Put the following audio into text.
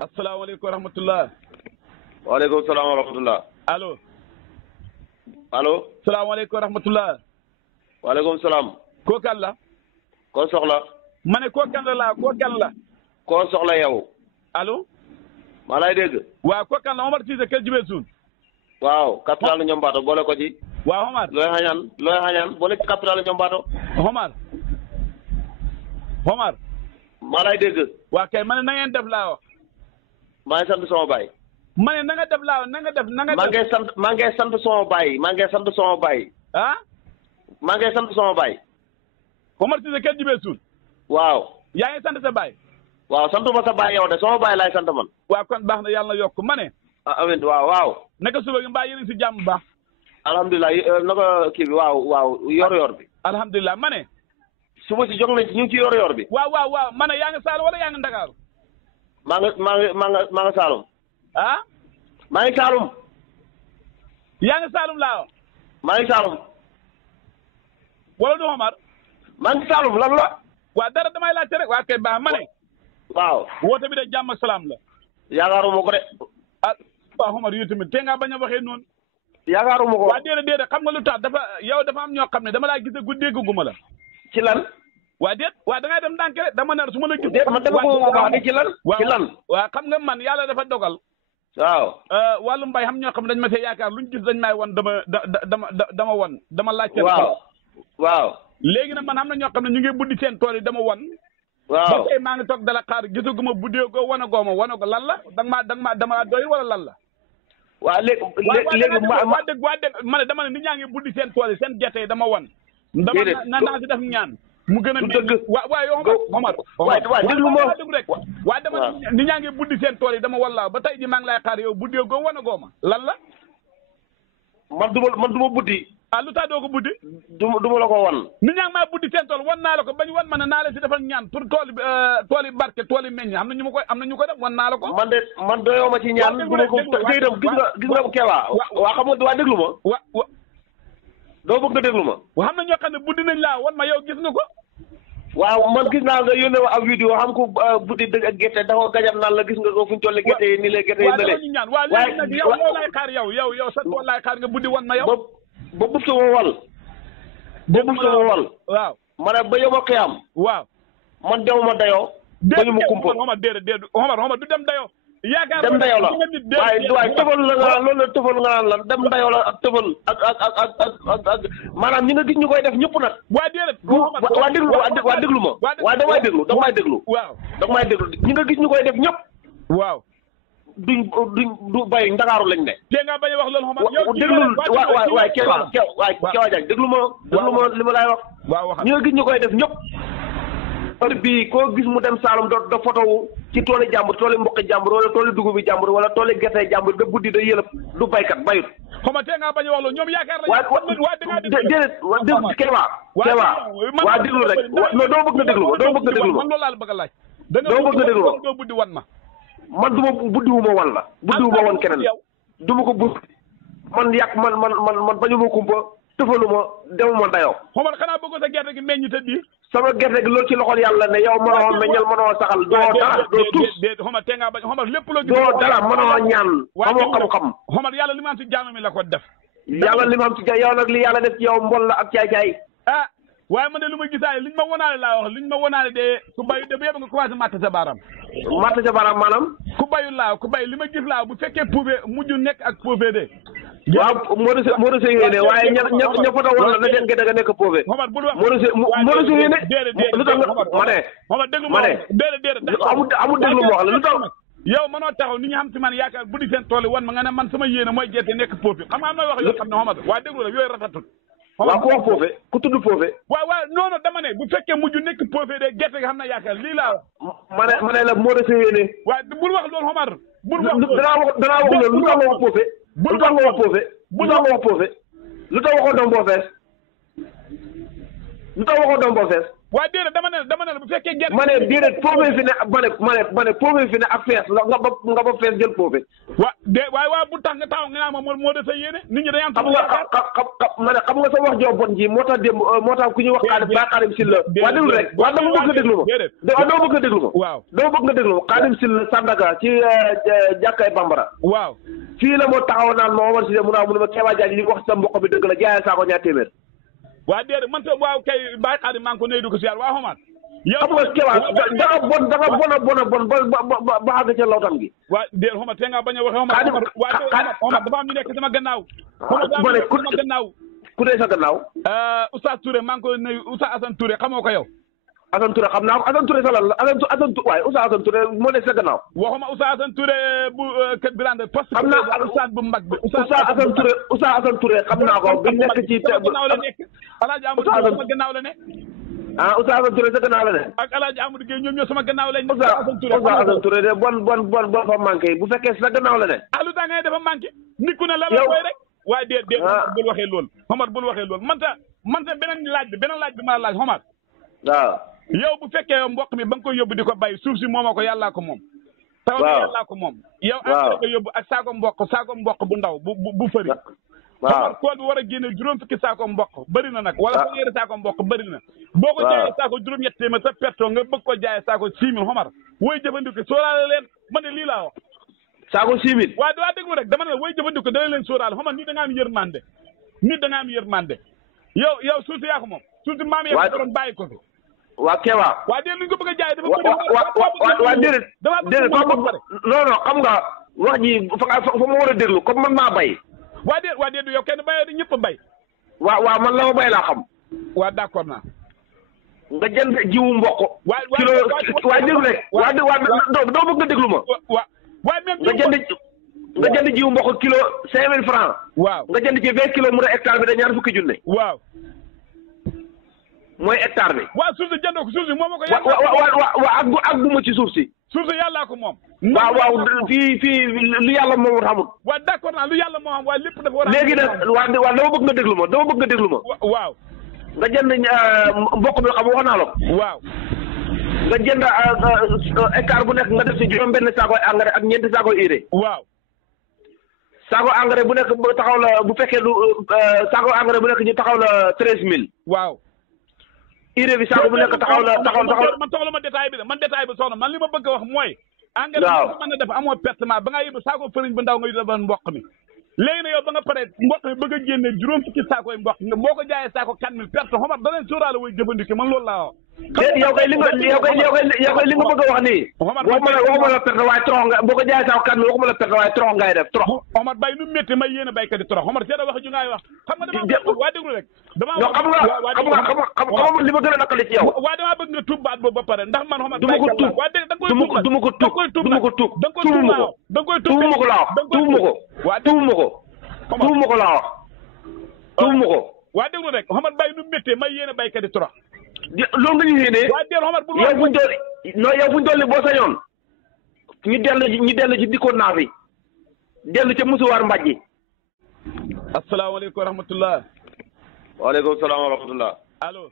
asalaamaaleykum wa rahmatulah. waaleykum salaam wa rahmatulah. allo. allo. salaamaaleykum wa rahmatulah. waaleykum salaam. koo kan la. koo soxla. ma ne koo kan la koo kan la. koo soxla yow. allo. maa lay dégg. waaw koo kan la Omar Cissé Kër Jibe Suun. waaw capital Ñombaato boole ko ci. waaw Omar. looy xañaan boole ci capital Ñombaato. Omar. Omar. maa lay dégg. waa kay ma ne na ngeen def laa wax. maa ngi sant sama baay. ma ne na nga def laa na nga def na nga def. maa ngi sant sama baay maa ngi sant sama baay. ah. maa ngi sant sama baay. Omar Cissé Kër Jibe Suun. waaw. yaa ngi sant sa baay. waaw santuma sa baay yow de sama baay laay sant man. waaw kon baax na yàlla na yokk ma ne. amiin waaw. naka suba gi mbaa yéen si jàmm baax. alhamdulilah naka kii bi waaw yor-yor bi. alhamdulilah ma ne. suba si jóg nañ ci ñu ngi ci yor-yor bi. waaw ma ne yaa ngi Saalum wala yaa ngi Ndakaaru. maa ngi Saalum. ah. maa ngi Saalum. yaa ngi Saalum laa wax. maa ngi Saalum. wala du Omar. maa ngi Saalum lan la. waa dara damay laajte rek waa kay baax ma ne. waaw. woote bi de jàmm ak salaam la. yaakaaruma ko de. ah waaw Omar yow tamit tey ngaa bañ a waxee noonu. yaakaaruma ko. waa déedéet xam nga lu tax yow dafa am ñoo xam ne dama laa gis gu dégguma la. ci lan. waa déet waa da ngay dem ndànk rek dama ne su ma la gis. déet man dama ko wax de ci lan. ci lan. waaw xam nga man yàlla dafa dogal. waaw. wàllu mbay xam ñoo xam ne dañ ma see yaakaar luñ gis dañ may wan dama wan dama laajte. waaw. léegi nag man xam na ñoo xam ne ñu ngi buddi seen tool yi dama wan. waaw ba tey maa ngi toog dala xaar gisaguma buddee ko wana gooma lan la dama doy wala lan la. waaw léegi ma ne dama ne nit ñaa ngi buddi seen tool yi seen gerte yi dama wan. déedéet dama naa si def ñaan. mu gën a dëgg. waaw Omar. waaw déglu ma rek. waaw dama nit ñaa ngi buddi seen tool yi dama wallaaw ba tey ji maa ngi lay xaar yow buddee ko wana gooma lan la. man du ma buddi. ah lu tax doo ko buddi. du ma la ko wan. nit ñaa ngi maa buddi seen tool wan naa la ko bañ wan ma ne naa la si defal ñaan pour tool yi barke tool yi meññ am na ñu ko def wan naa la ko. man doyoo ma ci ñaan. du ma ko tey dem gis nga Kewa. waa xam nga waa déglu ma. doo bëgg nga déglu ma. waaw xam na ñoo xam ne buddi nañ laa wan ma yow gis nga ko. waaw man gis naa nga yónnee wa ab vidéo xam ko buddi dëgg ak gerte dafa gajam naan la gis nga ko fu ñu toll gerte yi nii la gerte yi ne ñu ñaan waaw léegi nag yow laay xaar yow sa tool laay xaar nga buddi wan ma yow. ba buf sama wal. ba buf sama wal. waaw ma ne ba yow xiyam. waaw man demuma dayoo. ba ñu mu kumpa Omar déedéet Omar du dem dayoo. yaakaar dem dayoo la waaye tëfal la nga naan loolu la tëfal nga naan lan dem dayoo la ak tëfal ak maanaam ñi nga gis ñu koy def ñëpp nag. waa déedéet. waa déglu ma. waa damay déglu. waaw damay déglu ñi nga gis ñu koy def ñëpp. waaw. du bay Ndakaaru lañ ne. tey nga bañ a wax loolu xam nga. yow déglul waay Kewa déglu ma li ma laay wax. waaw waxal ñi nga gis ñu koy def ñëpp. heure bii koo gis mu dem Saalum do fotowu ci tooli jàmbur tooli mboqi jàmbur wala tooli dugubi jàmbur wala tooli gerte jàmbur da buddi da yëlëb du baykat bayut. xam nga tey nga bañ a wax loolu ñoom yaakaar nañu. déedéet Kewa. waa déglu rek non doo bëgg nga déglu ma doo bëgg nga déglu ma. man loolu laa la bëgg a laaj. doo bëgg nga déglu ma doo buddi wan ma. man du ma buddiwuma wan la. buddiwuma wan keneen du ma ko buddi. man bañu ma kumpa tëfaluma demuma dayoo. Omar xanaa bëgg sa gerte gi meññ te di. sama gerte gi loolu ci loxol yàlla ne yow mënoo meññal mënoo saxal doo dara doo tuus. Omar tey ngaa bañ Omar lépp loo gis. doo dara mënoo ñaan. amoo xam-xam. Omar yàlla li ma am ci jaam mi la ko def. yàlla li ma am ci yow nag li yàlla def ci yow mbol la ak caay-caay. ah waaye man de lu ma gisaale liñ ma wonaale laa wax liñ ma wonaale de ku bayu de bu yëpp nga commencé matt sa baaraam. matt sa baaraam maanaam. ku bayu li ma gis laa bu fekkee puufee mujj nekk ak puufee de. waaw moo de sa yéene waaye ña foto woon la na seen gerte ga nekk puufee. Omar bul wax moo de sa yéene. lu tax ma ne déedéet amul déglu ma wax la lu tax. yow mënoo taxaw nit ñi xam ci man yaakaar buddi seen tool yi wan ma nga ne man sama yéene mooy gerte nekk puufee xam nga am na wax yoo xam ne Omar waa déglu rek yooyu rafetul. waaw ku wax puufee ku tudd puufee. waaw non dama ne bu fekkee mujj nekk puufee de gerte gi xam na yaakaar lii laa. ma ne la moo de sa yéene. waaw bul wax loolu Omar. bul wax loolu danaa wax loolu lu tax nga wax puufee. lu tax nga wax puufee. lu tax waxoo doom boo fees. lu tax waxoo doom boo fees. waaye déedéet dama ne bu fekkee gerte. ma ne déedéet foofee fi ne ma ne foofee fi ne ak fees nga ba fees jël foofee. waaye bu tax nga taxaw nga naan ma moo de sa yéene nit ñi dañu am. xam nga sa wax joo bon ji moo tax ku ñuy wax Xaadim Sylla. waa déglu rek waa dama bëgg nga déglu ma. dama bëgg nga déglu ma. waaw dama bëgg nga déglu ma Xaadim Sylla Sandaga ci jàkkay Bambara. waaw fii la moo taxaw naan ma Omar Cissé mu ne ma Kéba Diagne li wax sa mboq bi dëgg la jaayee saako ñaar téeméer. waa déedéet man waaw kay Baye Xaadim maa ngi ko nuyu di ko si yàlla waa Omar. yow xam nga Kéba da nga bon ba àgg ca lawtam gi. waa déedéet Omar te nga bañ a waxee Omar dafa am ñu nekk sama gannaaw. ma ne sama gannaaw. ku dee sa gannaaw. Oustaz Touré maa ngi ko nuyu Oustaz Assane Touré xamoo ko yow. Assane Touré xam naa ko Assane Touré sa lan la waaye Oustaz Assane Touré moo nekk sa gannaaw. waxuma Oustaz Assane Touré bu Kër Birane poste. xam naa Oustaz bu mag bi. Oustaz Assane Touré xam naa ko bi nekk ci. gannaaw la nekk Alaaji Amadou Gueye sama gannaaw la ne. Oustaz Assane Touré sa gannaaw la ne. ak Alaaji Amadou Gueye ñoom ñoo sama gannaaw lañ. Oustaz Assane Touré de bon fa manqué bu fekkee sa gannaaw la ne. lu tax ngay dafa manqué. nit ku ne la la koy rek. waaye déet bul waxee loolu. Omar bul waxee loolu man ta beneen laaj bi ma laaj Omar. waaw. yow bu fekkee mboq mi ba nga koy yóbbu di ko bay suuf si moomoo ko yàllaa ko moom. taw bi yàllaa ko moom. yow engrais nga yóbbu ak saako mboq bu ndaw bu fëri. waaw kool bi war a génne juróom fukki saako mboq bëri na nag. wala fanweeri saako mboq bëri na. boo ko jaayee saako juróom-ñett téeméer sa perto nga bëgg ko jaayee saako 6 000 Omar. woy jëfandiku sóoraale leen man de lii laa wax. saako 6 000. waaw doo déglu rek dama ne woy jëfandiku dana leen sóoraale Omar nit da nga am yërmande. yow suuf si yaa ko moom. suuf si maam yaa ko doon bàyyi ko fi. waa Kéba. waa déedéet lu ñu ko bëgg a jaay dafa waa déedéet non xam nga wax ji fa ma war a déglu comme man maa bay. waa déedéet yow kenn bayoo di ñëpp a bay. waaw man la ma bay laa xam. waa d'accord naa. nga jënd jiwu mboq. kilo waa déglu rek. waa doo bëgg nga déglu ma. waaye même nga jënd jiwu mboq kilo 5000 francs. waaw nga jënd ci 20 kilos mu ne hectare bi da ñaar fukki junne. waaw. mooy hectare bi. waaw suuf si jëndoo ko suuf si moom ko. waaw ak guma ci suuf si. suuf si yàllaa ko moom. waaw fii lu yàlla moom xamul. waaw d'accord naa lu yàlla moo xam waaye lépp dafa war a. léegi nag waaw dama bëgg nga déglu ma. waaw. nga jënd mboq bi xam wax naa la ko. waaw. nga jënd hectare bu nekk nga def ci juróom-benn saako engrais ak ñeenti saako urée. waaw. saako engrais bu nekk taxaw la bu fekkee du saako engrais bu nekk ñu taxaw la 13000. waaw. urée bi saako bu nekk taxaw man soxla ma détail bi de man détail bi soxna man li ma bëgg a wax mooy. engrais bi mën na def amoo pertement ba nga yóbbu saako fëriñ bu ndaw nga yóbbu mboq mi. léegi nag yow ba nga pare mboq mi bëgg a génne juróom fukki saako yi mboq nga boo ko jaayee saako 4000 perte Omar da leen sóoraale way jëfandikoo man loolu laa wax. yow kay li nga bëgg a wax nii. waxuma la perte waaye torox nga boo ko jaayee saako 4000 waxuma la perte waaye torox ngay def torox. Omar bay nu métti may yéen a baykat yi torox Omar seeda wax ju ngay wax. xam nga dama waa déglu rek. xam nga li ma gën a nakali ci yow. waa damaa bëgg nga tuub baat boobu ba pare ndax man Omar. du ma ko tuub waa déglu rek Omar bay nu méttee may yéen a baykat yi torox. loolu nga ñu yéenee. waa déedéet Omar bu yow fuñ toll boo sañoon ñu dellu ci dikkoon naa fi dellu ca musuwaar mbàjji. asalaamaaleykum wa rahmatulah. waaleykum salaam wa rahmatulah. allo.